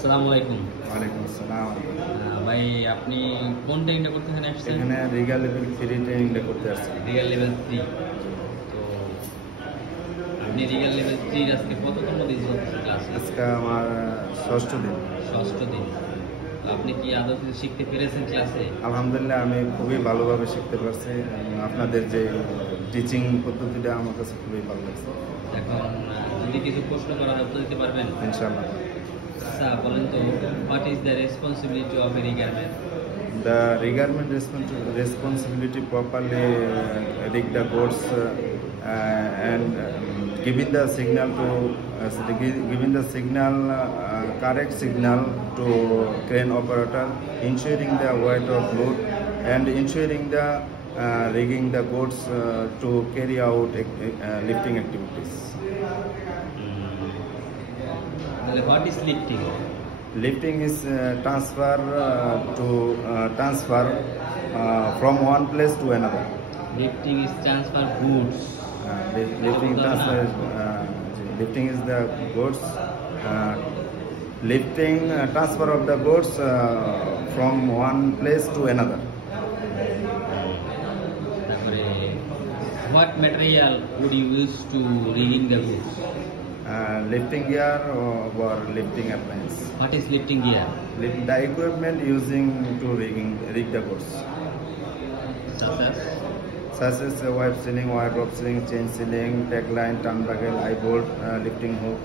আসসালামু আলাইকুম। ওয়ালাইকুম আসসালাম। ভাই আপনি কোন ট্রেনিংটা করতে এখানে আসছেন? এখানে রিগা লেভেল 3 ট্রেনিংটা করতে আসছি। Regal level 3। তো আপনি রিগাল লেভেল 3 আজকে কততম দিন চলতেছে ক্লাস? আজকে আমার ষষ্ঠ দিন। ষষ্ঠ দিন। তো আপনি কি আদৌ কিছু শিখতে পেরেছেন ক্লাসে? আলহামদুলিল্লাহ আমি খুবই ভালোভাবে শিখতে পারছি এবং আপনাদের যে টিচিং পদ্ধতিটা আমার কাছে খুবই ভালো লাগছে। এখন যদি কিছু প্রশ্ন করা হয় উত্তর দিতে পারবেন? ইনশাআল্লাহ। আচ্ছা বলেন তো, what is the responsibility of a rigger man? The regarment responsibility properly rig the boats and giving the signal to giving the signal correct signal to crane operator, ensuring the weight of load and ensuring the rigging the boats to carry out lifting activities. What is lifting? Lifting is transfer from one place to another. Lifting is transfer goods. Lifting is the goods. Lifting transfer of the goods from one place to another. What material would you use to rigging the goods? Lifting gear or lifting appliance. What is lifting gear? The equipment using to rig the goods. Such as wipe sealing, wire rope sealing, chain sealing, tag line, turnbuckle, eye bolt, lifting hook.